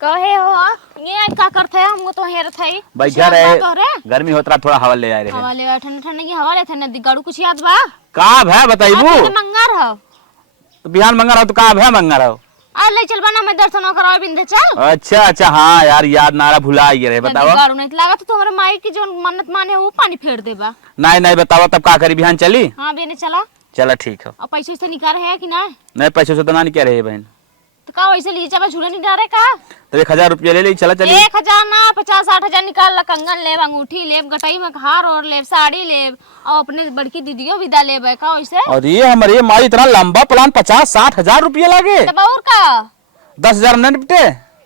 कहे हो ये का करते हैं हमको तो हेर थे बैठा रहे गर्मी होत रहा थोड़ा हवा ले आए रहे हवा ले ठंडा ठंडा की हवा ले थे नदी गाड़ू कुछ याद बा का है बताइबू मंगार हो तो बिहान मंगा रहो तो का है मंगा रहो आ ले चल बना मैं दर्शन करावे विंध्याचल। अच्छा अच्छा हाँ यार याद नारा भुला ही रहे बताओ गाड़ू नहीं लगा तो तुम्हारे माई की जो मन्नत माने वो पानी फेर देबा। नहीं नहीं बताओ तब का करी बिहान चली। हां बेने चला चला ठीक है। और पैसे से निकाल है कि ना नहीं पैसे से तो ना निकाल रहे बहन तो का वैसे लिए चला झूले नहीं डारे का तो 1000 रुपया ले ले चला चली 1000 ना 50-60 निकाल ला कंगन लेब अंगूठी लेब गटाई में हार और लेब साड़ी लेब और अपने बड़की दीदियों विदा लेब का वैसे। और ये हमारे माई इतना लंबा प्लान 50-60 हजार रुपया लागे तब और का 10,000 में निपटे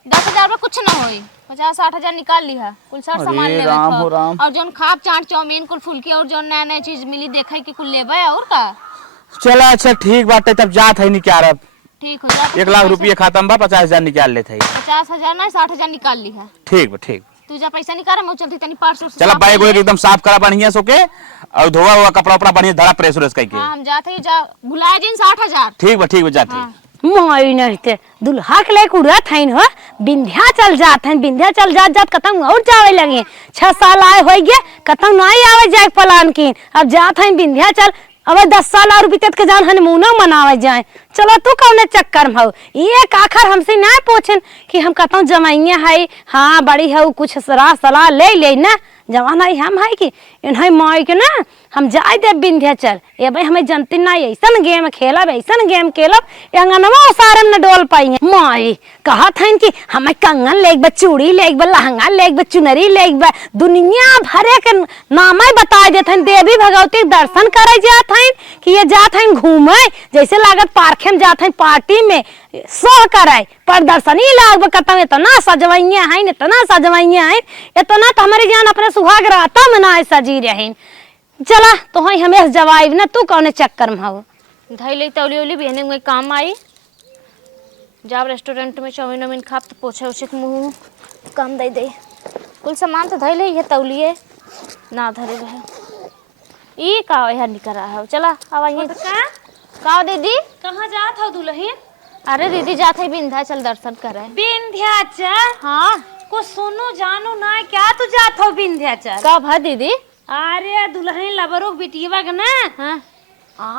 10,000 में कुछ ना होई 50-60 हजार निकाल ली है कुल सारा सामान लेबे और जोन खाप चाट चाउमीन कुल फुलकी और जो नया नया चीज मिली देखे कि कुल लेबे और का। चला अच्छा ठीक बाटे तब जात है निकाल ठीक हो जा 1 लाख रुपया खाता में 50,000 निकाल लेते है 50,000 ना 60,000 निकाल ली है। ठीक तू जा पैसा निकाल मैं चलती तनी पर्स से चला बैग वैग एकदम साफ करा बढ़िया सो के और धोआ हुआ कपड़ा उपड़ा बढ़िया धड़ा प्रेस उरेस करके। हां हम जाते ही जा भुलाए जिन 60,000 ठीक बा जाते मोई नहीं दुल्हा के लेके उड़त हईन हो विंध्याचल जात हईन विंध्याचल जात कतम और जावे लगे 6 साल आए हो गए कतम नहीं आवे जाए प्लान की अब जात हईन विंध्याचल अब 10 साल और बीतत के जान हनीमून मनावे जाए। चलो तू कौने चक्कर में हो ये आखर हमसे ना पूछन कि हम कतम जमाइया है हाँ बड़ी है कुछ सलाह ले ना जवाना हम है कि इन्हें माई के ना हम जाए दे विंध्याचल ये भाई हमें जनती ना ऐसा गेम खेलब ऐसा गेम खेलब अंगनवा सारे में डोल पाई माई कहा था कि हमें कंगन लेग चूड़ी लेग लहंगा लेग चुनरी लेग दुनिया भरे के नाम बता देते देवी भगवती दर्शन करे जात हैं कि ये जात हैं घूमे जैसे लागत पार्के में जाते हैं पार्टी में सो कराए प्रदर्शनी लाग कतम इतना सजवैया है इतना तो हमारे जान अपने सुहाग राता मनाए सजी रहे। चला तो हमें जवाब ना तू कौन चक्कर में हो धैले तौली उली बहने में काम आई जब रेस्टोरेंट में चाउमीन वाउमीन खाप तो पोछे उछे के मुंह काम दे कुल सामान तो धैले ये तौलिए ना धरे रहे ई का यहां निकल रहा है। चला आवा ये का दीदी कहां जात हो दुल्हन। अरे दीदी जात है विंध्याचल दर्शन करे विंध्याचल हाँ को सुनो जानो ना क्या तू जात हो विंध्याचल कब है दीदी। अरे दुल्हन लबरो बिटिया के ना हाँ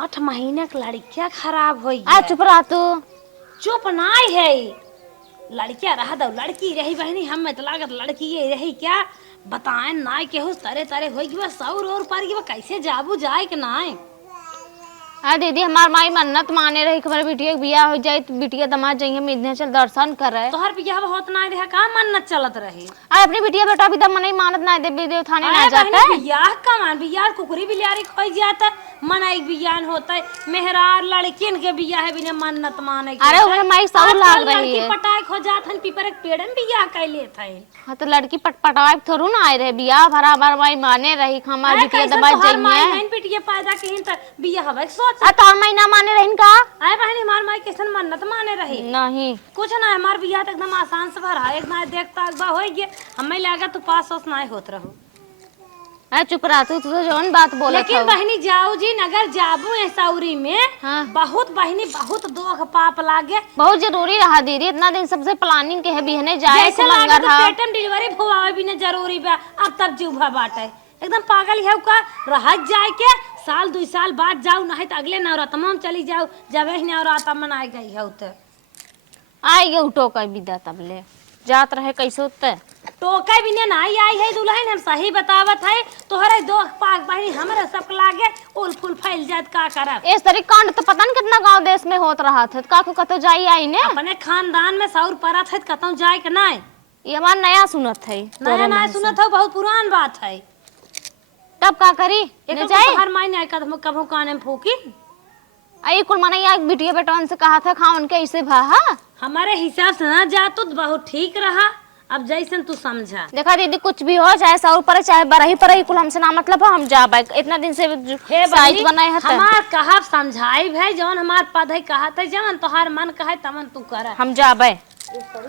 8 महीने की लड़कियां खराब हो आ चुप रहा तू चुप नाई है लड़कियां रहा दो लड़की रही बहनी हम में तो लागत लड़की ये रही क्या बताएं नाई के हो तरे तरे हो गई सौर और पर गई कैसे जाबू जाए के नाई। अरे दीदी हमार माई मन्नत माने रही हमारे बिटिया बियाह हो जाए तो बिटिया दमाद जाइए विंध्याचल दर्शन करे तोहर बियाह होत ना रहा का मन्नत चलत रही अरे अपनी बिटिया बेटा भी दम नहीं मानत ना देवी देव थाने ना जाता बियाह का मान बियाह कुकरी बिलारी खोई जाता मनाई बियान होता है मेहरार लड़कियन के बियाह है बिना मन्नत माने अरे उन्हें माई सब लाग रही है पटाई खो जात हन पीपर एक पेड़ में बियाह कैले थे। हां तो लड़की पटपटाए थोड़ू ना आए रहे बियाह भरा बार माई माने रही हमार बिटिया दमाद जाइए माई बिटिया पैदा कहिन त बियाह हवे सोच आ तो महीना माने रहिन का आए बहनी हमार माई कैसन मन्नत माने रही नहीं कुछ ना हमार बियाह एकदम आसान से भरा एक ना देखता एक बार हो गए हमें लगा तू पास ओस ना होत रहो। अरे चुप रहा तू तो जौन बात बोला लेकिन बहनी जाऊ जी नगर जाबू है सौरी में हाँ। बहुत बहनी बहुत दुख पाप लागे बहुत जरूरी रहा दीदी इतना दिन सबसे प्लानिंग के है बिहने जाए जैसे लगा तो पेटम डिलीवरी भुआवे भी ना जरूरी बा अब तब जीवा बाटे एकदम पागल है का रह जाए के साल 2 साल बाद जाऊ नहीं तो अगले नवरात्र में चली जाऊ जब नवरात्र मनाई गई है तो आई गे उठो का विदा तबले जात रहे कैसे होते टोका भी नहीं आई है दुल्हन हम सही बतावत है तोहरे दो पाक बहनी हमरे सब लागे उल फूल फैल जात का करब इस तरीके कांड तो पता नहीं कितना गांव देश में होत रहा था का को कतो जाई आई ने अपने खानदान में सौर परत है कतौ जाए के नहीं ये हमार नया सुनत है नया सुनत है बहुत पुरान बात है तब का करी न जाए हर महीने कदम कभू काने में फूकी आई कुल मने या बिटिया बेटवन से कहा था खावन के ऐसे भा हमारे हिसाब से ना जा तो बहुत ठीक रहा अब जैसन तू समझा देखा दीदी कुछ भी हो चाहे सौर पर चाहे बरही पर कुल हमसे ना मतलब हम जा इतना दिन से साइज बनाए है हमार कहा समझाई भाई जवन हमार पद है कहा था जवन तोहार मन कहे तवन तू कर हम जाबे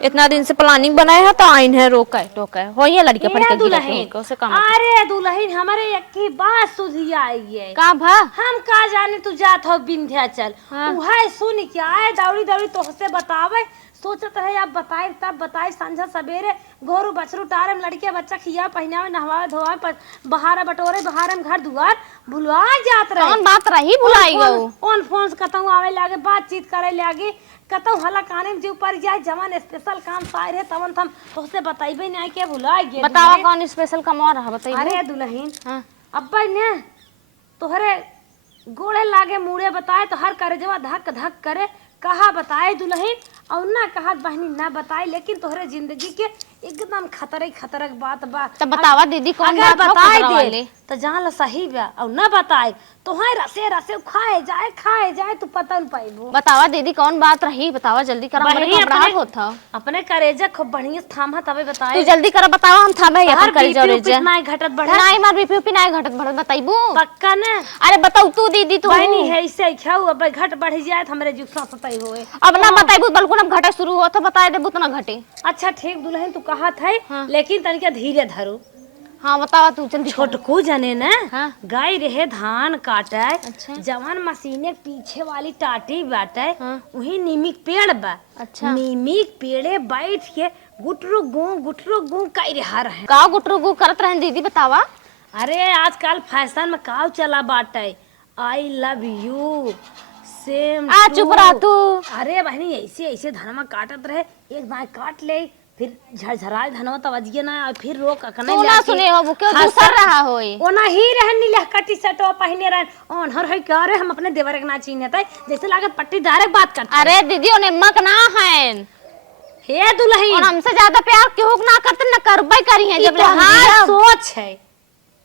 इतना दिन से प्लानिंग बनाए है तो आइन है रोका टोका हो ये लड़के पड़ के दुल्हन अरे दुल्हन हमारे एक की बात सुधी आई है का भा हम का जाने तू जात हो विंध्याचल उहे सुन के आए दौड़ी दौड़ी तो से बतावे सोचत है अब बताए तब बताए संझा सवेरे गोरू बछरू टारे में लड़के बच्चा खिया पहनावे नहवावे धोवावे बहारे बटोरे बहारे में घर दुआर भुलवा जात रहे। कौन बात रही भुलाई गऊ? फोन से कतहु आवे लागे बातचीत करे लागे कतहु हला काने में जो ऊपर जाए जवन स्पेशल काम साइर है तवन हम तोसे बताइबे नहीं के भुलाई गे। बतावा कौन स्पेशल काम और रहा बताइए। अरे दुल्हन हाँ। अब्बा ने तोहरे गोड़े लागे मुड़े बताए तो हर करे जवा धक धक करे कहा बताए दुल्हन और ना कहा बहनी ना बताए लेकिन तोहरे जिंदगी के एकदम खतरे बात बा। तब बतावा दीदी कौन अगर बात बताए खतरा दे वाली? तो जहाँ ला सही बा और ना बताए तो हाँ रसे खाए जाए तू पता न पाइबो। बतावा दीदी कौन बात रही? बतावा जल्दी करा, हमरे बहनी घबराहट होता। अपने करेजा खूब बढ़िया थामा तबे बताए। तू जल्दी करा बतावा, हम थामे हर अपन करी बीपी जरे नहीं घटत बढ़ा नहीं मार बीपी उपी नहीं घटत बढ़त बताइबू पक्का ना। अरे बताऊ तू दीदी तू बहनी है ऐसे खाऊ अब घट बढ़ जाए तो हमरे जुक्सा सताई होए। अब ना बताइबू बल्कि अब घटे शुरू हो तो बता देबू तो ना घटे। अच्छा ठीक दुल्हन तू कहत है हाँ। लेकिन तनिका धीरे धरो। हाँ बतावा तू जल्दी। छोटकू जने ना हाँ। गाय रहे धान काटे अच्छा। जवान मशीने पीछे वाली टाटी बाटे हाँ। वही नीमिक पेड़ बा। अच्छा। नीमिक पेड़े बैठ के गुटरू गू कई रहा रहे। का गुटरू गु करत रहन दीदी बतावा। अरे आजकल फैशन में काव चला बाटे आई लव यू सेम आ चुप रह तू। अरे बहनी ऐसे धनमा काटत रहे एक दाएं काट ले फिर झरझराए धनवा तवजिए ना और फिर रोक अकने तू ना सुने हो वो क्यों दूसर रहा होई। ओना ही रहन नीला कटी सटो पहने रहन ओनहर है क्या रे हम अपने देवर के ना चिन्हत जैसे लागत पट्टी डायरेक्ट बात करते। अरे दीदी ओने मक ना हैं हे दुल्हन और हमसे ज्यादा प्यार क्यों ना करते ना करबे करी है जब ले हम हाँ सोच है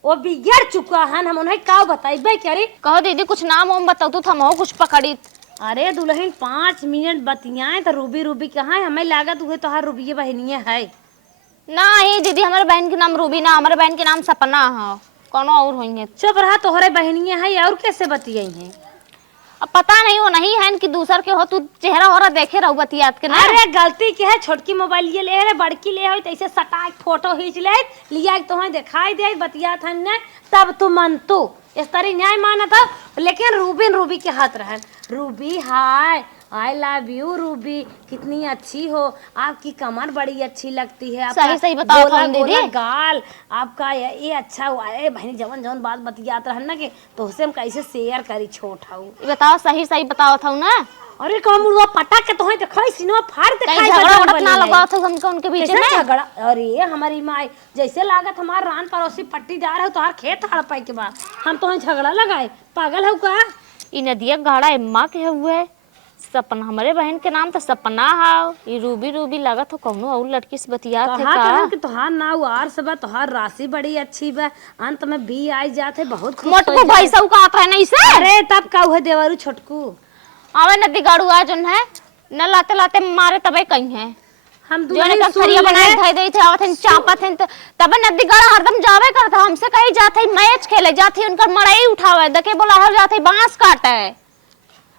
वो बिगड़ चुका है हम उन्हें का बताइबे करे। कहो दीदी कुछ नाम ओम बताओ तू थमो कुछ पकड़ी। अरे दुल्हन 5 मिनट बतियाए तो रूबी कहाँ है हमें लागत हुए तो हर रूबी बहनिया है ना ही दीदी हमारे बहन के नाम रूबी ना हमारे बहन के नाम सपना है कौनो और हुई है। चुप रहा तोहरे बहनिया है और कैसे बतियाई है। अब पता नहीं वो नहीं है कि दूसर के हो तू चेहरा हो रहा देखे रहू बतियात के ना। अरे गलती के है छोटकी मोबाइल ये ले रे बड़की ले हो तैसे सटा फोटो खींच ले लिया तुम्हें दिखाई दे बतिया था ने तब तू मन तू इस तरह न्याय माना था लेकिन रूबी के हाथ रहे। Ruby hi I love you Ruby कितनी अच्छी हो आपकी कमर बड़ी अच्छी लगती है आपका सही बताओ गोला कौन दीदी? गोला गाल आपका ये अच्छा हुआ है बहनी जवन बात बतियात रहन ना कि तो उसे हम कैसे शेयर करी छोटाऊ बताओ सही बताओ था ना। अरे कौन मुर्गा पटा के तो है देखो सिनेमा फाड़ कहीं दिखाई झगड़ा उड़त ना लगा था हमको उनके बीच में झगड़ा। अरे हमारी माई जैसे लागत हमार रान पड़ोसी पट्टीदार है तो हर खेत हड़ पाई के बाद हम तो झगड़ा लगाए पागल है का। इ नदिया गाड़ा एम्मा के हुए सपना हमारे बहन के नाम तो सपना है ये रूबी लागत हो कौनो और लड़की से बतिया थे का कि तोहार नाव आर सब तोहार राशि बड़ी अच्छी बा अंत में भी आई जाते बहुत खुश मोटको भाई सब का आता है नहीं से। अरे तब का हुए देवरू छोटकू आवे नदी गाड़ू आ जोन है न लाते लाते मारे तबे कहीं है हम जो ने करिया बनाए धाई देई थे आवत चापत हैं तब नदी गाड़ा हरदम जावे करता हमसे कहीं जाते मैच खेले जाते उनकर मड़ई उठावे देखे बोला हर जाते बांस काटे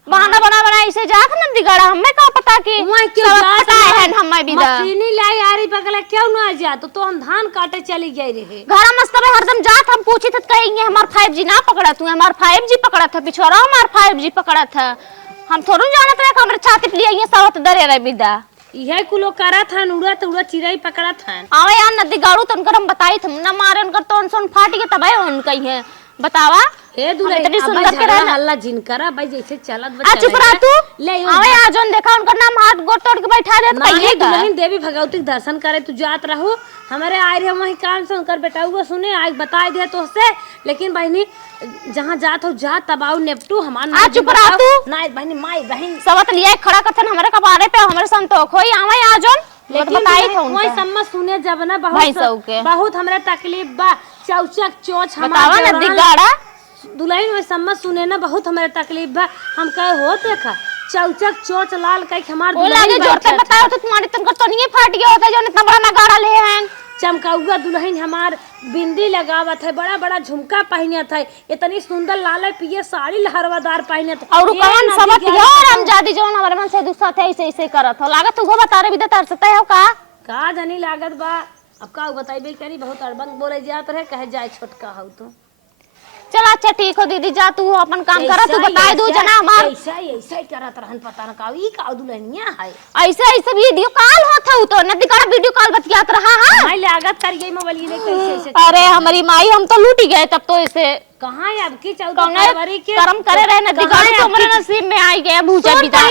बहाना बना ऐसे जात नदी गाड़ा हमें का पता कि क्यों पता है हमें भी दा मशीनी लाई आरी बगल क्यों ना जा तो हम धान काटे चली गई रहे घर मस्त में हरदम जात हम पूछी थे कहेंगे हमार 5G ना पकड़ा तू हमार 5G पकड़ा था पिछोरा हमार 5G पकड़ा था हम थोड़ा जानत रहे हमरे छाती लिए ये सावत डरे रे बिदा यही कुलो करा था उड़ा चिड़ई पकड़ा था आवे यार नदी गाड़ू तो उनकर हम बताई थे न मारे उनकर तो सुन फाट के तबे उन कही है बतावा हे दुल्हन इतनी सुंदर के रहना हल्ला जिनकरा भाई जैसे चलत आ चुप रह तू ले आवे आ जोन देखा उनका नाम हाथ गोड़ तोड़ के बैठा दे नहीं दुल्हन देवी भगवती के दर्शन करे तू जात रहो हमारे आए रहे वही कान से उनकर बेटा हुआ सुने आज बता दिया तो से लेकिन बहनी जहाँ जात हो जा तब आओ नेपटू हमार आ चुप रह तू नहीं बहनी माई बहन सबत लिया खड़ा कथन हमारे कपारे पे हमारे संतोख होई आवे आ जोन लेकिन बताई थे वही उनका सम्मत सुने जब ना भाई सब के बहुत हमरा तकलीफ बा चौचक चोच बतावा नदी गाड़ा दुल्हन वही सम्मत सुने ना बहुत हमारे तकलीफ बा हम कहे हो देखा चौचक चोच लाल कई हमार वो लागे जोरते बताओ तो तुम्हारी तनकर तो नहीं फाट गया होता जो इतना बड़ा नगाड़ा ले हैं चमकाउआ दुल्हन हमार बिंदी लगावत है बड़ा बड़ा झुमका पहने थे इतनी सुंदर लाल पिए साड़ी लहरवादार पहने थे और कौन सबत यार हम जादी जोन हमारे मन से दूसरा थे ऐसे करत हो लागत तू बता रे भी तरसते हो का जानी लागत बा अब का बताइबे करी बहुत अड़बंग बोले जात रहे कहे जाए छोटका हो तो चल अच्छा ठीक हो दीदी, जा तू अपन काम करा, तू बताए दू जना हमार ऐसा करत रहन, पता न का ई का दुल्हनिया है। ऐसे वीडियो कॉल होत हउ तो नदी का वीडियो कॉल बतियात रहा है। मैं लागत कर गई मोबाइल ने कैसे ऐसे। अरे हमारी माई हम तो लूट गए तब तो इसे कहां है अब की 14 फरवरी के कर्म करे रहे नदी का तो हमारे नसीब में आई गया भूचा बिता।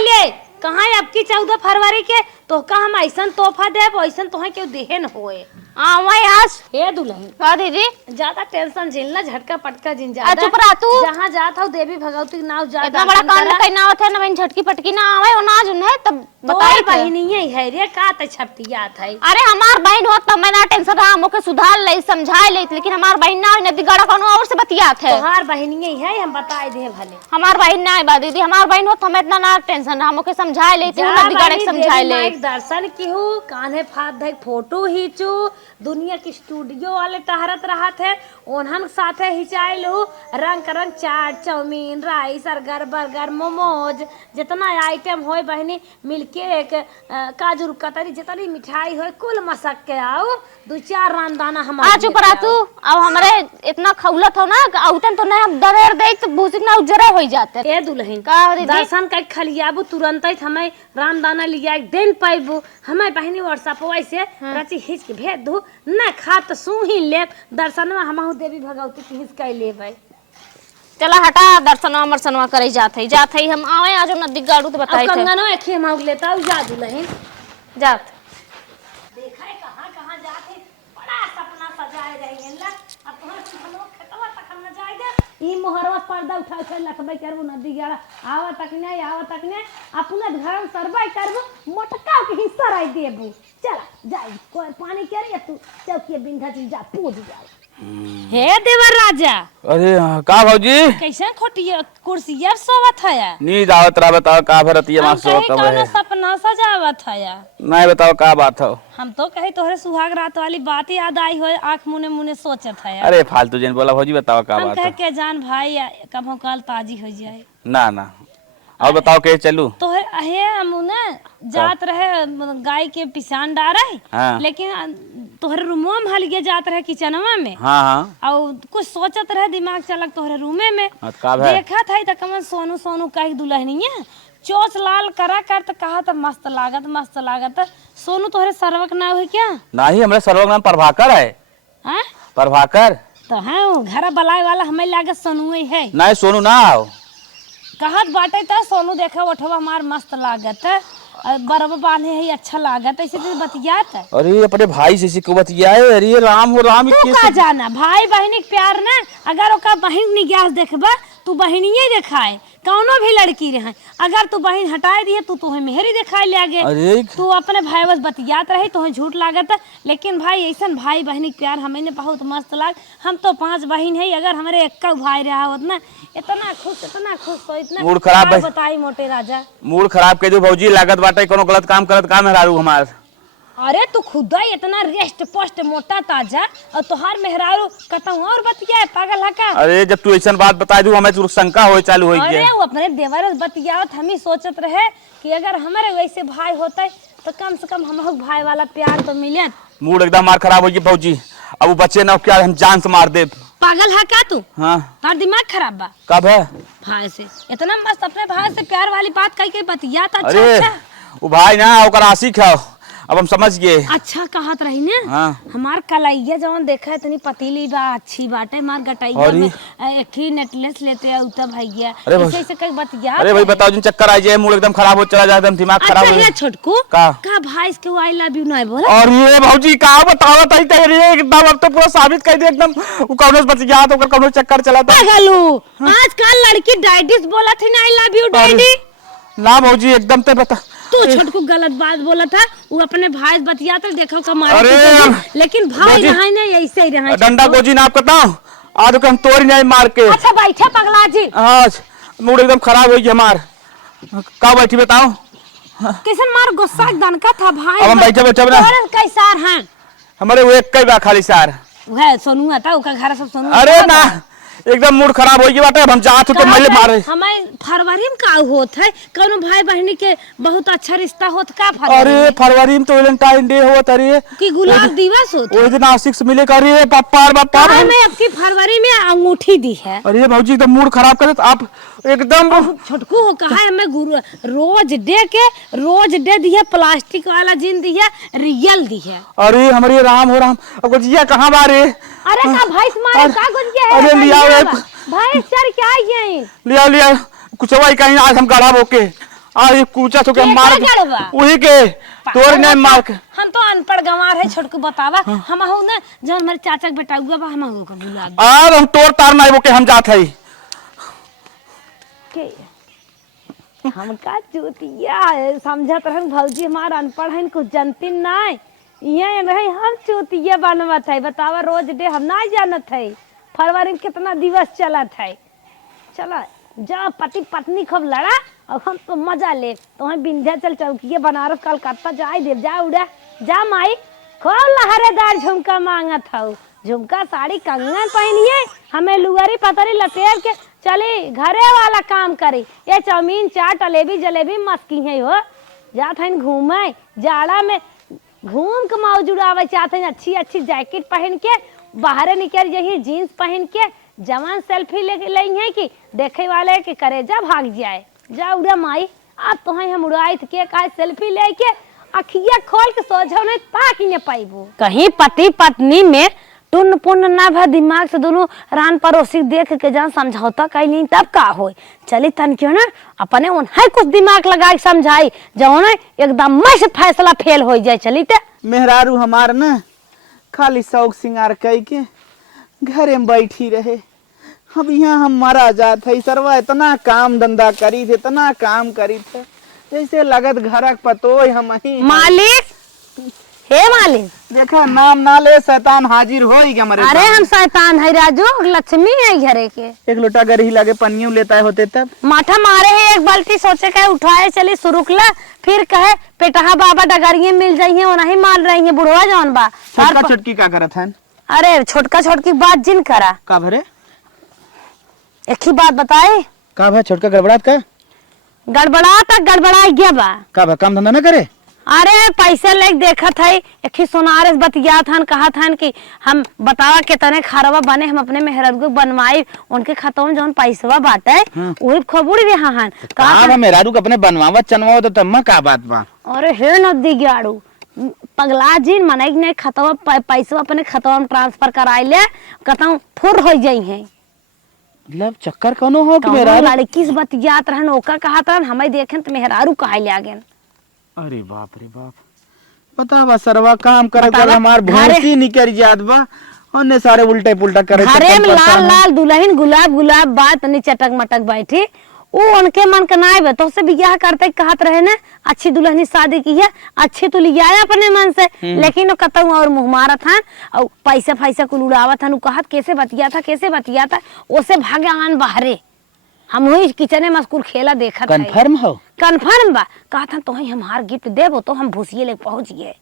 कहां है अब की 14 फरवरी के तो का हम ऐसन तोहफा देब ऐसन तोहे क्यों देहन होए। हां वही आज ए दुल्हन का दीदी ज्यादा टेंशन झेलना, झटका पटका जिन ज्यादा चुप रह तू। जहां जात हो देवी भगवती के नाम जा, इतना बड़ा काम कहीं ना होता है ना, मैं झटकी पटकी ना आवे और ना जुन है तब बताई बहनी है रे का त छपटियात है। अरे हमार बहन होत तब मैं ना टेंशन रहा, हमके सुधार ले समझाए ले, लेकिन हमार बहन ना नदी गड़ा कोनो और से बतियात है। तोहार बहनी है हम बताए दे भले। हमार बहन ना है बा दीदी, हमार बहन होत हम इतना ना टेंशन रहा, हमके समझाए ले, नदी गड़ा के समझाए ले। दर्शन की हूँ कान्हे फात धई फोटो खींचू, दुनिया की स्टूडियो वाले टहरत रहा थे ओनहन साथे हिचाइलू, रंग रंग चाट चाउमीन राइस अर्गर बर्गर मोमोज जितना आइटम होए बहनी मिलके एक काजू कतरी जितनी मिठाई होए कुल मसक के आओ, 2-4 रामदाना हम आ चुप रह तू। अब हमरे इतना खौलत हो ना औतन तो नहीं हम दरेर दे तो भूसिक ना उजरा हो जाते। ए दुल्हन का दीदी दर्शन कर खलियाबू तुरंत ही हमें रामदाना लिया दिन पाइबू, हमें बहनी व्हाट्सएप से रची हिच के भेज दू ना खा तो सू ही ले दर्शन में हम देवी भगवती की हिच कर लेबै। चला हटा दर्शनवा मर्शनवा करे जात है हम आवे आज नदी गाड़ू तो बताई थे। कंगनो एखे हम लेता हूं जा दुल्हन जात देखा है कहां जाते बड़ा सपना सजाए रही ला, अब तोहर हम खतवा तक न जाए दे ई मोहरवा पर्दा उठा के लखबै करबो नदी गाड़ा आवा तक ने अपना घर में सरबाई करबो मोटका के हिस्सा रह देबू। चला जाई कोई पानी करे तू चौकी बिंधा चल जा पूज जा। हे देवर राजा अरे का भौजी कैसे खोटिया कुर्सिया सोवत है नींद आवत रहा, बताओ का भरतिया मां सो कब कौन है सपना सजावत है। नहीं बताओ का बात हो। हम तो कहे तोहरे सुहाग रात वाली बात याद आई हो, आंख मुने मुने सोचत है। अरे फालतू जन बोला भौजी, बताओ का हम बात कहे हो। के जान भाई कब कल ताजी हो जाए ना ना और बताओ के चलू। तोहरे अहे हम ना जात रहे गाय के पिसान डारे हाँ। लेकिन तोहरे रूमवा में हल गया जात रहे किचनवा में। हाँ हाँ और कुछ सोचत रहे दिमाग चलक तोहरे रूमे में का है? देखा था त कमन सोनू सोनू कह दुल्हनिया चोच लाल करा कर त कहा त मस्त लागत। सोनू तोहरे सर्वक ना हो क्या? नहीं हमारे सर्वक नाम प्रभाकर है। हां प्रभाकर तो हाँ घर बलाए वाला हमें लागत सोनू है। नहीं सोनू ना आओ कहत बाटे त सोनू देखा ओठवा हमार मस्त लागत है, बरब बांधे है अच्छा लागत ऐसे तो बतियात है। अरे अपने भाई से को बतियाए। अरे राम हो राम तू का जाना भाई बहनी के प्यार ना, अगर ओका बहन निगाह देखबा तू बहनिये देखाए कौनो भी लड़की रहे, अगर तू बहन हटाए दिए तू तुम्हें मेहरी दिखाए लागे। अरे तू अपने भाई बस बतियात रही तुम्हें झूठ लागत, लेकिन भाई ऐसा भाई बहनी के प्यार हमें बहुत मस्त लाग। हम तो 5 बहन है, अगर हमारे एक भाई रहा होत ना इतना खुश तो इतना मूड खराब है। बताई मोटे राजा मूड खराब के दो भौजी, लागत बाटे कोनो गलत काम करत काम हरारू हमार। अरे तू खुदा इतना रेस्ट पोस्ट मोटा ताजा और तोहार मेहरारू कतऊ और बतिया पागल है का? अरे जब तू ऐसा बात बता दू हमें शंका हो चालू हो अरे गया। वो अपने देवर बतियावत हम ही सोचत रहे कि अगर हमारे वैसे भाई होते तो कम से कम हम भाई वाला प्यार तो मिले। मूड एकदम मार खराब हो गया भौजी, अब वो बच्चे ना क्या हम जान से मार दे। पागल है क्या तू? हाँ तार दिमाग खराब बा? कब है? भाई से इतना मस्त अपने भाई से प्यार वाली बात कह के बतिया था। अरे वो भाई ना ओकर आशिक है, अब हम समझ गए। अच्छा कहत रही ना। हाँ। हमार कलैया जवन देखा इतनी पतीली बा अच्छी बाटे, हमार गटैया में एक ही नेकलेस लेते है उतना भैया ऐसे ऐसे कई बतिया। अरे भाई बताओ जिन चक्कर आ जाए मूड एकदम खराब हो चला जाए, एकदम दिमाग खराब हो जाए। छोटकू का भाई इसके आई लव यू नहीं बोला? और ये भौजी का बतावत आई तेरी एकदम, अब तो पूरा साबित कर दे एकदम। वो कौनो बच गया तो ओकर कौनो चक्कर चला था। पागलू आजकल लड़की डैडीज बोला थी ना आई लव यू डैडी। ना भौजी एकदम ते बता तू छोटकू गलत बात बोला था, वो अपने भाई बतियाते देखो कमाल। लेकिन भाई रहा ना ऐसे ही रहा। डंडा गोजी ना आप बताओ आज हम तोड़ नहीं मार के। अच्छा बैठे पगला जी। आज मूड एकदम खराब हो गया हमार। का बैठी बताओ किसन मार गुस्सा दनका था भाई। अब हम बैठे ना कैसार हैं हमारे वो एक कई बा खाली सार वह सोनू आता उनका घर सब सोनू। अरे ना एकदम मूड खराब हो गई बाटे। अब हम जात तो मैले मारे। हमें फरवरी में का होत है कौनो भाई बहनी के बहुत अच्छा रिश्ता होत का फरवरी अरे फरवरी में तो वैलेंटाइन डे होत अरे कि गुलाब दिवस होत ओइ दिन आशिक से मिले कर रही है पापा और बापा। मैं आपकी फरवरी में अंगूठी दी है। अरे भौजी एकदम मूड खराब करे आप एकदम। छोटकू हो कहा है मैं गुरु रोज डे दिया प्लास्टिक वाला जिन दिया रियल दी है। अरे हमारे राम हो राम अब गुजिया कहाँ बारे। अरे का भाई तुम्हारे का गुजिया है। अरे लिया भाई सर क्या ये लिया कुछ वही कहीं आज हम गड़ा बोके आज कूचा तो के मार वही के तोड़ नहीं मार के। हम तो अनपढ़ गंवार है छोटकू बतावा हम हो ना जब हमारे चाचा के बेटा हुआ बा हम हो गुलाब आज हम तोड़ तार नहीं बोके हम जात है के हम का चूतिया समझत रहन भौजी हमार अनपढ़ है कुछ जानती नहीं ये रहे हम चूतिया बनवत है बतावा रोज डे हम ना जानत है फरवरी में कितना दिवस चलत है। चला जा पति पत्नी खूब लड़ा और हम तो मजा ले तो हम विंध्याचल चौकी बनारस कलकत्ता जाए देव जा उड़ा जा माई खूब लहरेदार झुमका मांगत हूँ झुमका साड़ी कंगन पहनिए हमें लुगरी पतरी लटेर के चली घरे वाला काम करे ये चाउमीन चाट जलेबी मस्की है हो जात है घूमे जाड़ा में घूम के मौज उड़ावे चाहते हैं अच्छी जैकेट पहन के बाहर निकल जाइए जीन्स पहन के जवान सेल्फी ले लई है कि देखे वाले के करेजा भाग जाए जा उड़ा माई अब तो हम उड़ाई के का सेल्फी लेके अखिया खोल के सोझो नहीं ताकि न पाइबो कहीं पति पत्नी में टुन पुन ना भा दिमाग से दोनों रान पड़ोसी देख के जहाँ समझौता कहीं नहीं तब का हो चली तन क्यों ना अपने उन्हें कुछ दिमाग लगा के समझाई जो ना एकदम मस्त फैसला फेल हो जाए चली ते मेहरारू हमार न खाली शौक सिंगार कई के घरे में बैठी रहे अब यहाँ हम मरा जात है सरवा इतना काम धंधा करी थे इतना काम करी थे जैसे लगत घरक पतो हम ही मालिक हे मालिक देखा नाम ना ले शैतान हाजिर हो ही हमारे। अरे हम शैतान है राजू लक्ष्मी है घरे के एक लोटा गरी लागे पनियों लेता होते तब माथा मारे है एक बाल्टी सोचे कहे उठाए चली सुरुकला फिर कहे पेटहा बाबा डगरिये मिल जाइए वो नहीं मान रही है बुढ़वा जौन बा छोटका छोटकी का करत है। अरे छोटका छोटकी बात जिन करा का भरे एक ही बात बताए का भा छोटका गड़बड़ात का गड़बड़ा तक गड़बड़ा गया बा का भा काम धंधा न करे। अरे पैसे लेके देखा था एक ही सोनारे बतिया था कहा था कि हम बतावा के तने खरवा बने हम अपने मेहरारू को बनवाई उनके खातों में जौन पैसवा बाटे वही खबुड़ रहा हन कहा मेहरारू को अपने बनवावा चनवाओ तो तम्मा का बात बा। अरे हे नदी गाड़ू पगला जी मनई ने खतवा पैसवा अपने खतवा में ट्रांसफर कराई ले कहता फुर हो जाई है मतलब चक्कर कोनो हो कि मेहरारू लड़की से बतियात रहन ओका कहा था हमें देखें तो मेहरारू कहा ले आगे। अरे बाप रे बाप पता बा सरवा काम करे कर हमार भौंसी निकल जात बा ओने सारे उल्टे पुल्टा करे घरे में लाल लाल दुल्हन गुलाब बात नहीं चटक मटक बैठी वो उनके मन का नाय बे तो से बियाह करते कहत रहे ने अच्छी दुल्हनी शादी की है अच्छी तो लिया अपने मन से लेकिन वो कतऊ और मुंह मारा था और पैसा कुल उड़ावा था कहत कैसे बतिया था ओसे भागे आन बाहरे हम वही किचने में स्कूल खेला देखा था कंफर्म हो कंफर्म बा कहा था तो हम हार गिफ्ट देबो तो हम भूसिए ले पहुंच गए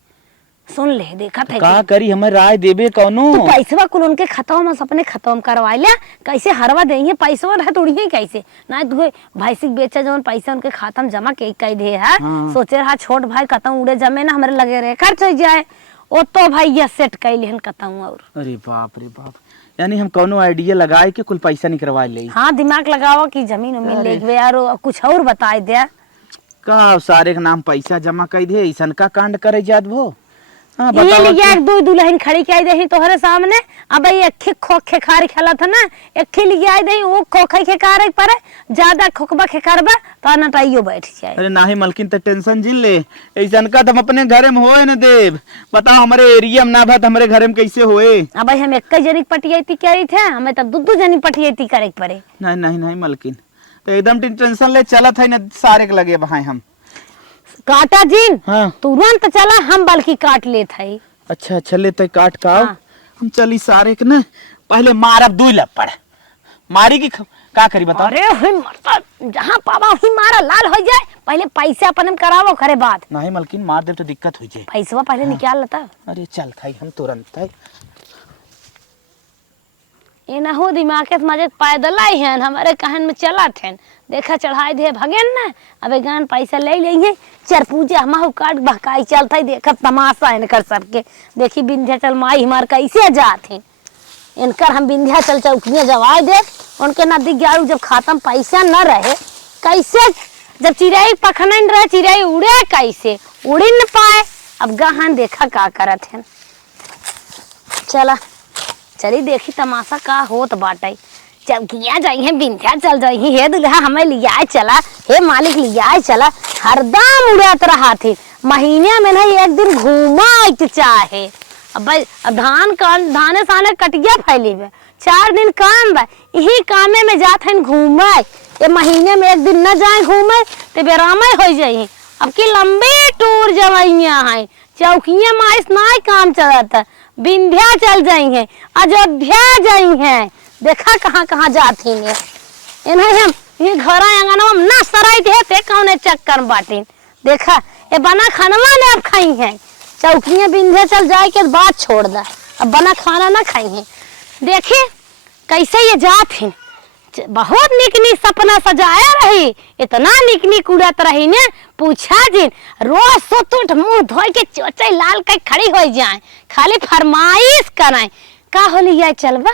सुन ले देखा था का करी हमें राय देबे कौनो तो पैसवा कुल उनके खतवा में अपने खतवा में करवा लिया कैसे हरवा देंगे पैसवा रह तोड़िए कैसे ना तो भैंसी बेचा जो पैसा उनके खाता में जमा के कई दे है सोचे रहा छोट भाई कतऊ उड़े जमे ना हमारे लगे रहे खर्च हो जाए ओ तो भाई ये सेट कैली हन कतऊ और अरे बाप रे बाप यानी हम कोनो आइडिया लगाए के कुल पैसा निकलवा ले। हाँ दिमाग लगाओ कि जमीन उमीन ले यार कुछ और बताए दे का सारे के नाम पैसा जमा कर दे ऐसा का कांड करे जात भो। हाँ ये लिया एक दो दुल्हन खड़ी के आई दही तोहरे सामने अब एक खोखे खारी खेला था ना एक लिया आई दही वो खोखे के कार पर ज्यादा खोखबा के करबा तो नटाइयो बैठ जाए। अरे नाही मलकिन तो टेंशन जिन ले ऐसा का हम अपने घरे में होए न देव बताओ हमारे एरिया में ना बात हमारे घरे में कैसे होए। अब भाई हम एक जनी पटियाती करी थे हमें तो दो जनी पटियाती करे पड़े। नहीं मलकिन तो एकदम टेंशन ले चलत है न सारे के लगे भाई हम काटा जीन हाँ। तुरंत चला हम बल्कि काट लेत है। अच्छा लेते काट का हाँ। हम चली सारे के न पहले मारब दुई लपड़ मारी की का करी बताओ। अरे मरता जहाँ पावा वही मारा लाल हो जाए पहले पैसा अपन करावो करे बाद नहीं मलकिन मार दे तो दिक्कत हो जाए पैसा पहले निकाल लेता। अरे चल थाई हम तुरंत थाई ये ना हो दिमाग के मजे पैदल आई हैं हमारे कहन में चला थे देखा चढ़ाई दे भगेन ना अबे गान पैसा ले लेंगे चर पूजा हम काट बहकाई चलता देखा तमाशा इनकर सबके देखी विंध्याचल माई हमार कैसे जाते इनकर हम विंध्याचल चौकियाँ जवाई दे उनके नजदीक जाऊ जब खत्म पैसा न रहे कैसे जब चिड़ाई पखन रहे चिड़ाई उड़े कैसे उड़ न पाए अब गहन देखा का करत है चला चली देखी तमाशा का होत बाटे चौकिया जाई है विंध्या चल जाई हे दुल्हा हमें लिया चला हे मालिक लिया चला हरदम उड़ात रहा थे महीने में नहीं एक दिन घूमा चाहे अब धान धाने साने कटिया फैली में 4 दिन काम बा यही कामे में जात हैं घूमे ये महीने में एक दिन न जाए घूमे तो बेरामे हो जाई अब की लंबी टूर जवाइया है चौकिया में इस ना काम चलता विंध्या चल जाई हैं अयोध्या जाई हैं देखा कहाँ कहाँ जाती ने इन्हें हम ये घर आंगनवा में ना सराई थे कौन चक्कर बाटी देखा ये बना खानवा ने अब खाई हैं चौकियाँ विंध्या चल जाए के बाद छोड़ दा अब बना खाना ना खाई हैं देखिए कैसे ये जात हैं बहुत निक निक सपना सजाया रही इतना निक निक उड़त रही ने पूछा जिन रोज सुत उठ मुंह धोई के चोचे लाल के खड़ी हो जाए खाली फरमाइश कराए का हो लिया चलवा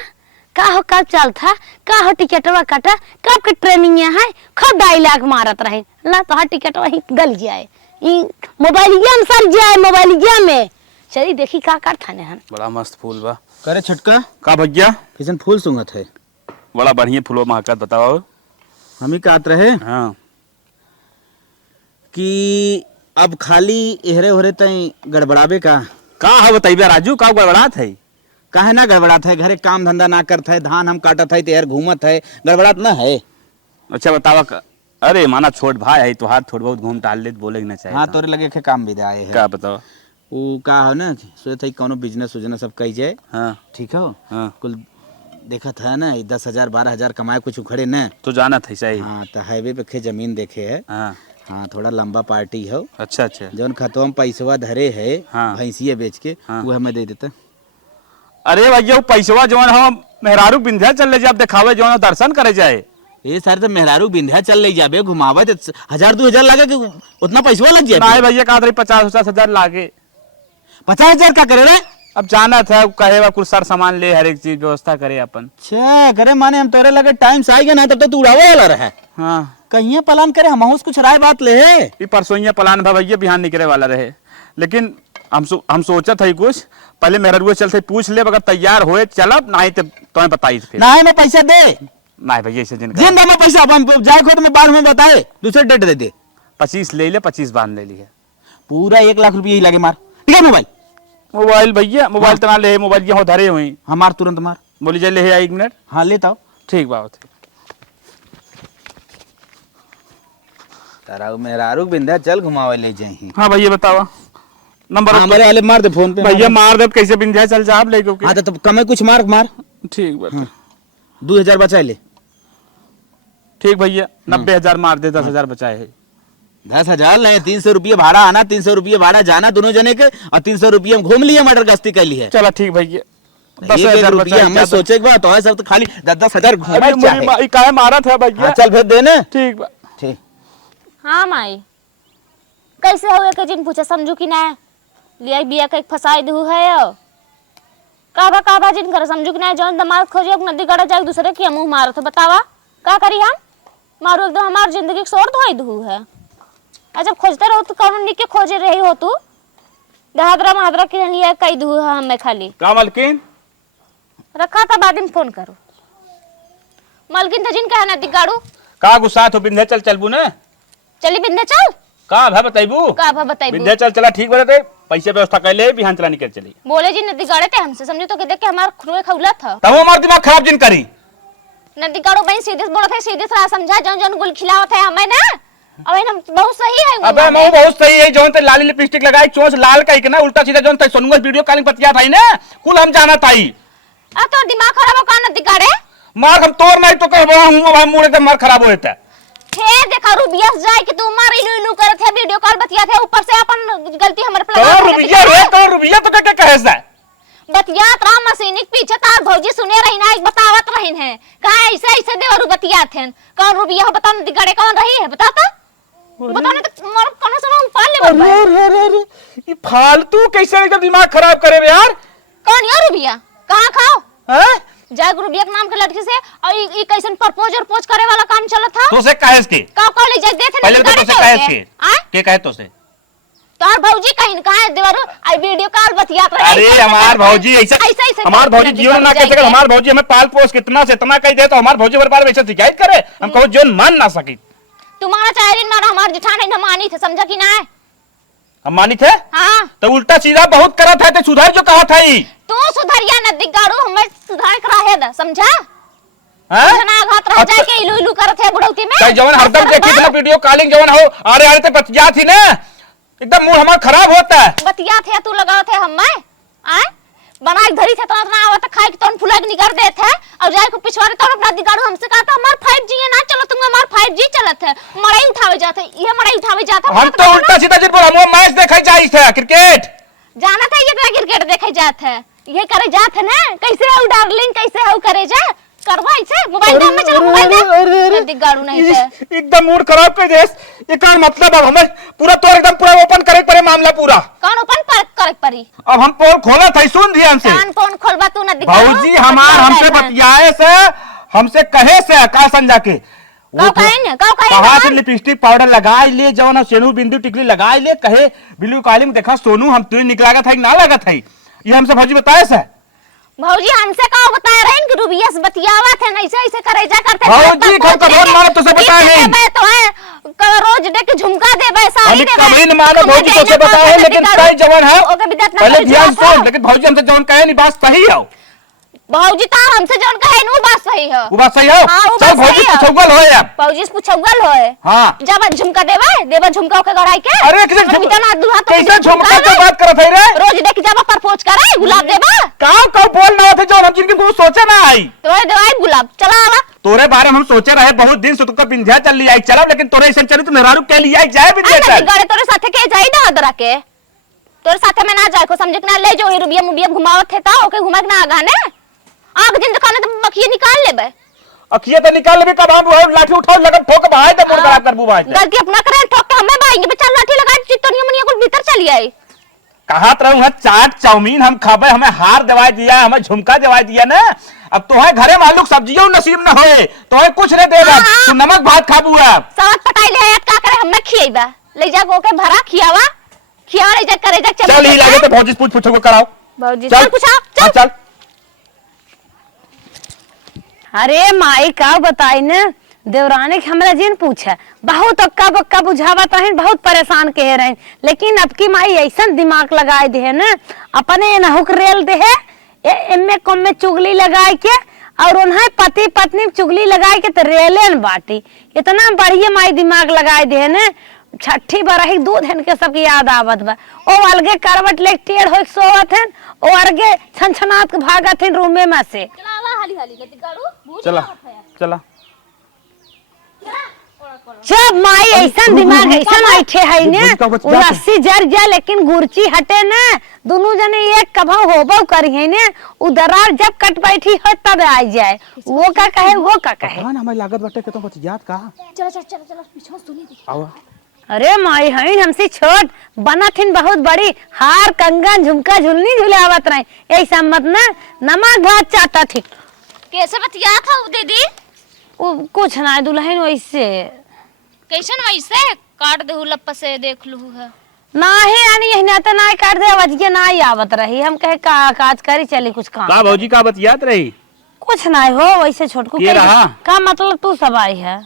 का हो कब चल था का हो टिकटवा कटा कब के ट्रेनिंग है खूब डायलॉग मारत रहे ला तो हर टिकट वही गल जाए मोबाइलिया में सर जाए मोबाइलिया में चली देखी का कर थाने हम बड़ा मस्त फूल बा करे छटका का भैया किसन फूल सुंगत है बड़ा बढ़िया फूलो महकत बताओ हम ही कहत रहे हाँ कि अब खाली एहरे होरे तई गड़बड़ाबे का है बताइए राजू का गड़बड़ात है काहे ना गड़बड़ात है घरे काम धंधा ना करत है धान हम काटत है तेहर घूमत है गड़बड़ात ना है अच्छा बतावा अरे माना छोट भाई है तो हाथ थोड़ा बहुत घूम टाल ले बोले ना चाहिए हाँ तोरे लगे के काम भी आए है क्या बताओ वो का है ना सोचत है कोनो बिजनेस उजनेस सब कही जाए हाँ ठीक हो हाँ कुल देखा था ना 10,000 12,000 कमाए कुछ उखड़े न तो जाना था सही हाँ तो हाईवे पे खे जमीन देखे है हाँ हाँ थोड़ा लंबा पार्टी हो अच्छा अच्छा जौन खतवा में पैसवा धरे है हाँ। भैंसिया बेच के हाँ। वो हमें दे देता अरे भैया वो पैसवा जौन हम मेहरारू विंध्या चल ले जाए दिखावे जौन दर्शन करे जाए ये सारे तो मेहरारू विंध्या चल ले जाबे घुमावा 1,000 2,000 लागे कि उतना पैसवा लग जाए ना भैया कहा 50-50 हजार लागे 50,000 का करे रे अब जाना था कहे कुछ सर सामान ले हर एक चीज व्यवस्था करे अपन छे करे माने हम तोरे लगे टाइम से आएगा ना तब तो तू उड़ावे वाला रहा हाँ कहीं प्लान करे हम कुछ राय बात ले है ये परसों प्लान था भैया बिहान निकले वाला रहे लेकिन हम सोचा था कुछ पहले मेहरुआ चलते पूछ ले अगर तैयार होए चलब ना तो तुम्हें बताई फिर ना है मैं पैसा दे ना भैया ऐसे दिन जिन में पैसा जाए खुद में बाद में बताए दूसरे डेट दे दे 25 ले ले 25 बांध ले लिए पूरा 1 लाख रुपया ही लगे मार ठीक है मोबाइल भैया मोबाइल तना ले मोबाइल यहाँ धरे हुई हमार तुरंत मार बोली जाए ले 1 मिनट हाँ लेता हूँ ठीक बात तारा मेहरारू बिंदा चल घुमावे ले जाही हाँ भैया बतावा नंबर हमारे वाले मार दे फोन पे भैया मार दे कैसे बिंध्या चल जा आप ले के हाँ तो कमे कुछ मार मार ठीक बात 2,000 बचाए ले ठीक भैया 90,000 मार दे 10,000 बचाए है 10,000 नहीं 300 रुपये भाड़ा आना 300 रुपये भाड़ा जाना दोनों जने के और 300 रुपये में घूम लिए मटर गश्ती कर ली है चला ठीक भैया 10,000 रुपया हमें सोचे के बात है सब तो खाली 10,000 घूमना काहे मारा था भैया चल फिर देने ठीक बा ठीक हाँ माई कैसे हुए के जिन पूछे समझू कि ना लिया बिया के फसाई दू है काबा जिन कर समझू कि ना जौन दमाद खोजे नदी गड़ा जाए दूसरे के मुंह मारो तो बतावा का करी हम मारो एकदम हमार जिंदगी छोड़ धोई दू है जब खोजते रहो तो कौन निके खोजे रही हो तू दहादरा महादरा के लिए कई दू है हमें खाली का मलकिन रखा था बाद में फोन करो मलकिन तो जिन का नदी गाड़ू का गुस्सा तो बिंध्या चल चलबू ने चली बिंदे चल का भा बताइबू का भा बताइबू बिंध्या चल चला ठीक बरते पैसे व्यवस्था कर ले बिहान चला निकल चली बोले जी नदी गाड़े थे हमसे समझो तो देख के हमारा खुए खौला था तब हमार दिमाग खराब जिन करी नदी गाड़ो भाई सीधे बोला थे सीधे से समझा जौन जौन गुल खिलावत है हमें ना अब हम बहुत सही है अबे मैं बहुत सही है जोन ते लाली लिपस्टिक लगाई चोंच लाल कई के ना उल्टा सीधा जोन ते सोनुआ वीडियो कॉलिंग बतिया थाई ना कुल हम जाना ताई अब तो दिमाग खराब हो का नदी गाड़े मार हम तोर नहीं तो कहबो हम मुड़े ते मार खराब होता हे देखा रुबियस जाए कि तू मार इलू इलू करत है वीडियो कॉल बतिया थे ऊपर से अपन गलती हमर करोड़ रुपया रे करोड़ रुपया तो के कहे सा बतियात रहा मशीनिक पीछे तार भौजी सुने रही ना, एक बतावत रही है कहा ऐसे ऐसे देवर बतियात हैं। कौन रुबिया हो बता गड़े कौन रही है बता तो बताने तो मोर कौन सुनो पाल ले बाबा। अरे ये फालतू कैसे एकदम दिमाग खराब करे बे यार। कौन यार रुबिया कहां खाओ हैं? जाग रुबिया के नाम के लड़की से और ई कैसन प्रपोज और पोज करे वाला काम चलत था। तो से काहे के का कॉलेज दे थे पहले तो से काहे के कहे तो से तोर भौजी कहीं कहां देवर आई वीडियो कॉल बतियात रहे। अरे हमार भौजी ऐसे हमार भौजी जीवन ना कह सके, हमार भौजी हमें पाल पोस कितना से इतना कह दे तो हमार भौजी बार ऐसे शिकायत करे हम कहो जोन मान ना सकी। तुम्हारा चाहे मारा हमार जेठानी न मानी थे समझा कि ना है हम मानी थे हां तो उल्टा सीधा बहुत करत है तो सुधार जो कहा था ही तू सुधरिया न दिगाड़ू हमें सुधार करा है दा समझा हैं? ना घात रह जाए के इलू इलू करत है बुढ़ौती में कई जवन हरदम देखी ना वीडियो कॉलिंग जवन हो अरे अरे ते बतिया थी ना एकदम मूड हमारा खराब होता है। बतिया थे तू लगा थे हम में आए बना के धरी थे तो ना आवत खाए के तोन फुला के निकर दे थे और जाए को पिछवाड़े तो अपना दिगाड़ू हमसे कहा था हमार 5G है ना चलो तुम हमार 5G चलत है मड़ाई उठावे जाते ये मड़ाई उठावे जाता हम तो उल्टा सीधा जिन बोला हम मैच देखै जाई थे क्रिकेट जाना था ये क्रिकेट देखे जात है ये करे जात है ना कैसे हो डार्लिंग कैसे हो करे जा करवा इसे मोबाइल में चलो मोबाइल दे दिगाड़ू नहीं थे एकदम मूड खराब कर देस एकर मतलब अब हमें पूरा तो एकदम पूरा ओपन करे पड़े मामला पूरा कौन ओपन करे परी अब हम पोल खोला था सुन दिया हमसे कान फोन खोलबा तू ना दिगाड़ू भौजी हमार हमसे बतियाए से हमसे कहे से का समझा के कहा से लिपस्टिक पाउडर लगाई ले जाओ ना सेनू बिंदु टिकली लगाई ले कहे बिल्लू काली में देखा सोनू हम तुझे निकला था ना लगा था ये हमसे भौजी बताए से भौजी हमसे का बता रहे हैं कि रुबिया से बतियावा थे ऐसे ऐसे करे जा करते भौजी को तो रोज मारो तो से बताए हैं मैं तो है रोज देख झुमका देबे साड़ी देबे कभी न मानो भौजी तो से बताए हैं लेकिन सही जवान है पहले ध्यान सुन लेकिन भौजी हमसे जवान कहे नहीं बात सही है भौजी ता हमसे जौन कहे नु बात सही है वो बात सही है चल भौजी पूछौगल होए अब भौजी से पूछौगल होए हां जब झुमका देबा झुमका के गड़ाई के अरे कैसे झुमका की बात करत है रे रोज देख जब प्रपोज करे गुलाब देबा का बोल ना थे जो हम जिनके को सोचे ना आई तोरे देवाई गुलाब चला आवा तोरे बारे में हम सोचे रहे बहुत दिन से तुका विंध्या चल ली आई चला लेकिन तोरे ऐसे चली तो मेहरारू के लिए आई जाए विंध्या चल गड़े तोरे साथे के जाई ना अदरा के तोरे साथे में ना जाए को समझ के ना ले जो रुबिया मुबिया घुमावत थे ता ओके घुमा के ना आगाने आग जिन दुकान तो मखिए निकाल लेबे अखिए तो निकाल लेबे कब हम लाठी उठाओ लगन ठोक भाई तो मोर खराब करबू भाई गलती अपना करे ठोक के हमें भाई बच्चा लाठी लगा चितनिया मनिया को भीतर चली आई कहात रहूं है चाट चाउमीन हम खाबे हमें हार दवाई दिया हमें झुमका दवाई दिया ना अब तो है घरे मालूक सब्जियों नसीब न होए तो है कुछ नहीं देगा तू नमक भात खाबू अब सवात पटाई ले का करे हमें खियाईबा ले जा को के भरा खियावा खिया ले जा करे जा चल ही लागे तो भौजी पूछो को कराओ भौजी चल पूछा चल अरे माई का बताई न देवरानी के हमरा जिन पूछा बहुत अक्का बक्का बुझावत रहे बहुत परेशान कह रहे लेकिन अब की माई ऐसा दिमाग लगाए दे न अपने नहुक रेल दे एमे कम में चुगली लगाए के और उन्हें पति पत्नी चुगली लगाए के तो रेले न बाटी इतना बढ़िया माई दिमाग लगाए दे न छठी बरही दूध हन के सबके याद आवत बा ओ अलगे करवट ले टेढ़ होके सोवत हन ओ अलगे छनछनात भागत हन रूमे में से चलावा हाली हाली के गाड़ू चला चला जब माई ऐसा दिमाग ऐसा बैठे है ने रस्सी जर जा लेकिन गुरची हटे ना दोनों जने एक कभा होबो करी है ने उदरार जब कट बैठी हो तब आ जाए वो का कहे वो का कहे हां हमें लागत बटे के तो बच याद का चलो पीछे सुनी आओ अरे माई है हमसे छोट बनथिन बहुत बड़ी हार कंगन झुमका झुलनी झुलावत रहे ऐसा मत ना नमक भात चाटा थी कैसे बतिया था दीदी कुछ ना दुल्हन वैसे कैसन वैसे काट दे लप से देख लू है ना है यानी यही ना तो ना काट दे वजके ना ही आवत रही हम कहे का काज करी चली कुछ काम का भौजी का बतियात रही कुछ ना हो वैसे छोटकू का मतलब तू सब आई है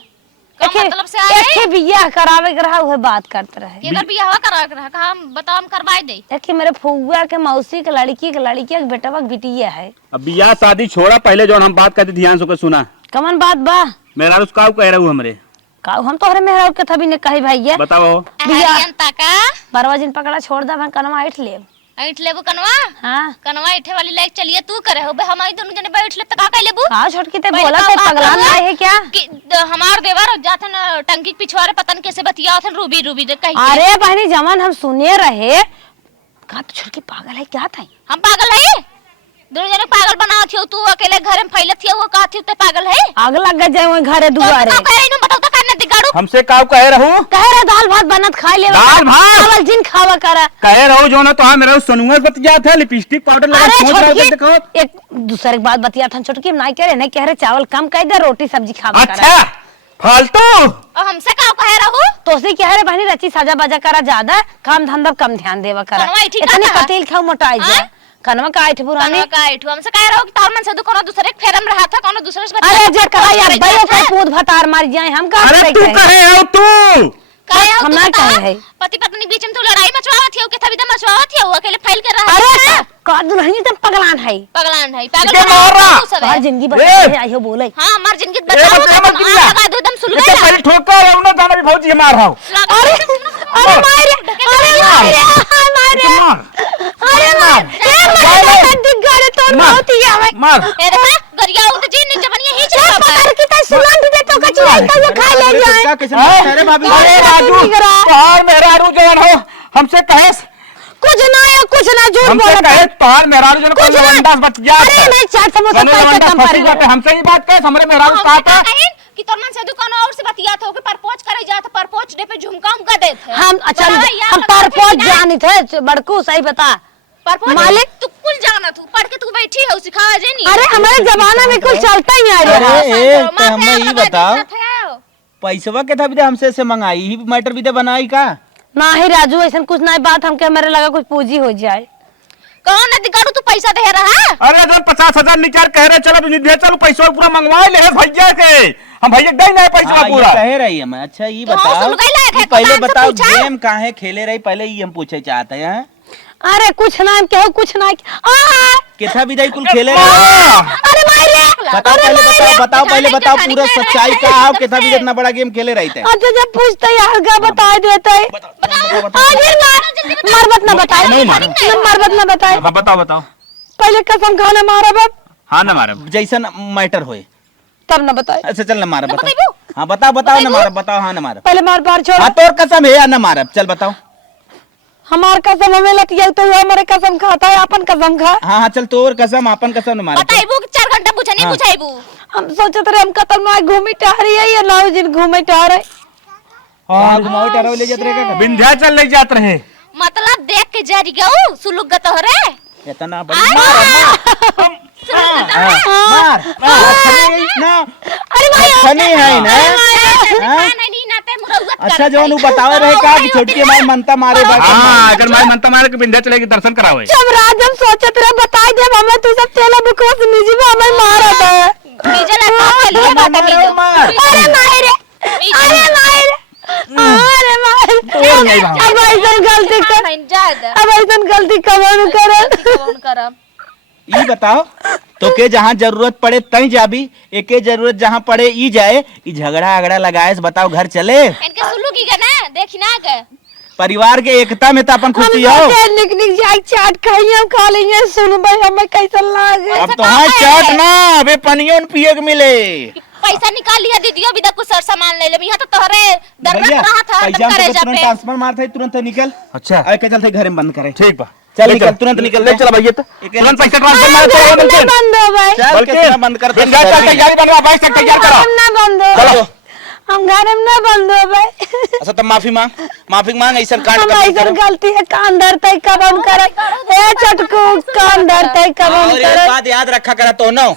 मतलब से आए एक बियाह करावे के रहा है बात करते रहे केकर बियाह करावे के रहा का हम बताओ हम करवाई दे देखिए मेरे फुआ के मौसी के लड़की के बेटवा के बिटिया है अब बियाह शादी छोड़ा पहले जो हम बात करते ध्यान से सुना कमन बात बा मेरा उसका कह रहा हूं हमरे का हम तोहरे मेहरा के थबी ने कही भैया बताओ हरियन ताका बरवा दिन पकड़ा छोड़ दा मैं कनमा ऐठ ले ऐठ लेबो कनवा हां कनवा ऐठे वाली लाइक चलिए तू करे हो बे हम आई दोनों जने बैठ ले त का लेबू हां छोटकी ते बोला ते पगला ना है क्या कि हमार देवर जाथन टंकी के पिछवारे पतन कैसे बतियाथन रूबी रूबी दे कही अरे बहनी जमन हम सुने रहे का तो छोटकी पागल है क्या था हम पागल है दोनों जने पागल बनावत हो, तू अकेले घर में फैलत हो, वो कहत हो ते पागल है। आग लग जाए वही घरे दुआरे। तो कहे इनु बताओ तो कान न दिगाड़ू। हमसे का कहे रहू कह रहा दाल भात बनत खाई ले, दाल भात? चावल जिन खावा करा। कहे रहू जो ना तो हाँ मेरा सोनुआ बतिया था लिपस्टिक पाउडर लगा अरे पहुंच रहा है देखो। छोटकी एक दूसरे की बात बतिया था, छोटकी नहीं कह रहे, नहीं कह रहे चावल कम कह दे, रोटी सब्जी खावा करा। अच्छा फालतू और हमसे का कहे रहू? तो से कह रहे बहनी रची साजा बाजा करा, ज्यादा काम धंधा कम ध्यान देवा करा। कनवा ही ठीक इतनी है। पतेल खाओ मोटाई जाए। कनवा का आठ पुरानी। का इठू हमसे कहे रहू कि तार मन से दु कोनो दूसरे के फेरम रहा था, कोनो दूसरे से अरे जे कहा यार भाई का पूत भतार मार जाए, हम का अरे तू कहे हो तू कहे हो हम तू ना बता। कहे है। पति पत्नी बीच में तू लड़ाई मचवावत हो, के तभी तो मचवावत हो, अकेले फैल कर रहा अरे है। का दुल्हनी तुम पगलान है। पगलान है, पागल के मार रहा? तू सब है। हर जिंदगी ए! बचा आई हो बोले। हां हमार जिंदगी ए, बचाओ, मत- मत गिरिया। लगा दो एकदम सुल इससे गया। पहले ठोकर है उन्हें जाना भी भौजी मार रहा हूँ अरे अरे मारे अरे मारे मारे मार अरे मार ए दिगाड़े तो बहुत ही आवे। मार ए देखा गरिया उठ जी नीचे बनिए ही चल चला पकड़ के तो सुलंड दे तो कचरा तो खा ले जाए। अरे राजू तोहार मेहरारू जवन हो हमसे कहे कुछ ना है, कुछ ना, झूठ हमसे बोलता कहे है। तोहार मेहरारू जवन कुछ को ना। लवंडास बच जा अरे नहीं, चाट समोसा पैसे कम फंसी जाते पर हमसे ही बात कहे हमरे मेहरारू हम कहा क्या था कहें कि तोर मन से दुकान और से बतियात हो, कि परपोच करे जात, परपोच डे पे झुमका उमका देत है। हम अच्छा बतावा यार, हम बतावा परपोच कि नहीं? जानी थे बड़कू, सही बता। परपोच मालिक? तू कुल जाना तू पढ़ के तू बैठी हो, सिखावा जे नहीं। अरे हमारे जमाना में कुछ चलता ही नहीं आ रहा। अरे ए तो हमें ये बताओ पैसवा के था भी हमसे से मंगाई ही मटर भी दे बनाई का ना ही राजू, ऐसा कुछ नहीं बात, हमके हमारे लगा कुछ पूजी हो जाए। कौन अधिकारू तू पैसा दे रहा है? अरे जब 50,000 निकाल कह रहे चलो दे चलो पैसा पूरा मंगवा ले भैया के हम भैया दे नहीं पैसा हाँ, पूरा ये कह रही है मैं। अच्छा ये तो हाँ, बताओ सुन गई लायक है, कि पहले कमान से बताओ पूछा? गेम काहे खेले रही पहले ये हम पूछे चाहते हैं। अरे कुछ ना कहो, कुछ ना किथा विदाई कुल खेले माँ! अरे मारे बताओ पहले बताओ पहले बताओ पूरा सच्चाई का आओ किथा विदाई इतना बड़ा गेम खेले रही थे। अच्छा जब पूछते यार का बता देते है। मरबत ना बताए, नहीं मारो। मरबत ना बताए, बताओ बताओ पहले कसम खाने मारा बाप, हाँ ना मारे जैसा मैटर होए तब ना बताए। अच्छा चल ना मारा बताइबू? बताओ। हाँ बताओ बताओ ना मारा बताओ हाँ ना मारा। पहले मार पार छोड़, हाँ तोर कसम है या ना मारा चल बताओ। हमार कसम हमें लतिया तो हमारे कसम खाता है, अपन कसम खा। हाँ हाँ चल तोर कसम अपन कसम ना मारा। बताइबू कि 4 घंटा पूछा नहीं पूछाइबू? हम सोचते रहे हम कतल में घूमी टहरी है या ना जिन घूमे टहरे। हाँ घुमाओ टहराओ ले जाते रहेगा विंध्याचल ले जाते रहे मतलब देख के जारी गऊ सुलुक गत हो रे। इतना बड़ी मार मार ना अरे भाई खनी है ना। नहीं नाते मुरौगत कर। अच्छा जो नु बतावे रहे का कि छोटकी माई मनता मारे हाँ अगर मैं मनता मारे के विंध्याचल के दर्शन करावे जब रात हम सोचते रहे बताई दे हमें, तू सब तेला बुकोस निजी में हमें मारा था। डीजल पास के लिए बात है अरे मारे अरे मारे अरे मारे अब ऐसा गलती कर, अब ऐसा गलती कौन करे। करब ई बताओ तो के जहाँ जरूरत पड़े तई जाबी, एके जरूरत जहाँ पड़े ई जाए, ई झगड़ा अगड़ा लगाए से बताओ घर चले। इनके सुलू की का ना देखी ना के परिवार के एकता में तो अपन खुशी हो। हम निक निक जाए चाट खाइए खा लेंगे, सुन भाई हमें कैसा लागे। अब तो हाँ चाट ना अबे पनियों पिए के मिले। पैसा निकाल लिया दीदियों भी कुछ सर सामान ले ले, यहाँ तो तोहरे दर्द भैया रहा था पैसा करे हमको जा तुरंत पे। ट्रांसफर मारते तुरंत निकल। अच्छा अरे के चलते घर में बंद करे। ठीक बा चल निकल तुरंत निकल ले चला भैया तुरंत पैसा ट्रांसफर मार घर करो ना बंद हो भाई, चल कितना बंद कर विंध्याचल तैयारी बनवा बाइक से तैयार करो हम ना बंद हो, चलो हम घर में ना बंद हो भाई। अच्छा तब माफी मांग ऐसा कांड हम कर ऐसा गलती है कान धरते कब हम करे, ए चटकू कान धरते कब हम और करे। एक बात याद रखा करा तो नो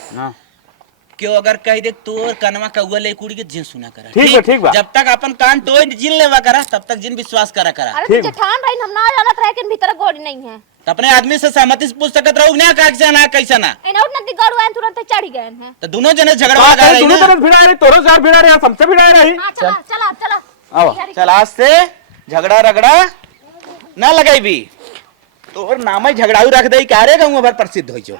क्यों अगर कह दे तोर कनवा कौआ ले कुड़ी के जिन सुना करा। ठीक बा जब तक अपन कान तो जिन लेवा करा तब तक जिन विश्वास करा करा। अरे तू जेठान रही हम ना जानत रहे कि भीतर गोड़ी नहीं है। तो अपने आदमी से सहमति से पूछ सकत रहो ना कैसे ना कैसे ना। इन्हें उठना दिगाड़ू आए तुरंत चढ़ गए हैं। तो दोनों जने झगड़ा लगा रही दोनों ना। तरफ भिड़ा रही तोरो साथ भिड़ा रही हमसे भिड़ा रही हाँ चला चला चला आओ चल आज से झगड़ा रगड़ा ना लगाई भी तोर नाम ही झगड़ाऊ रख दई क्या रे गाँव भर प्रसिद्ध हो जो।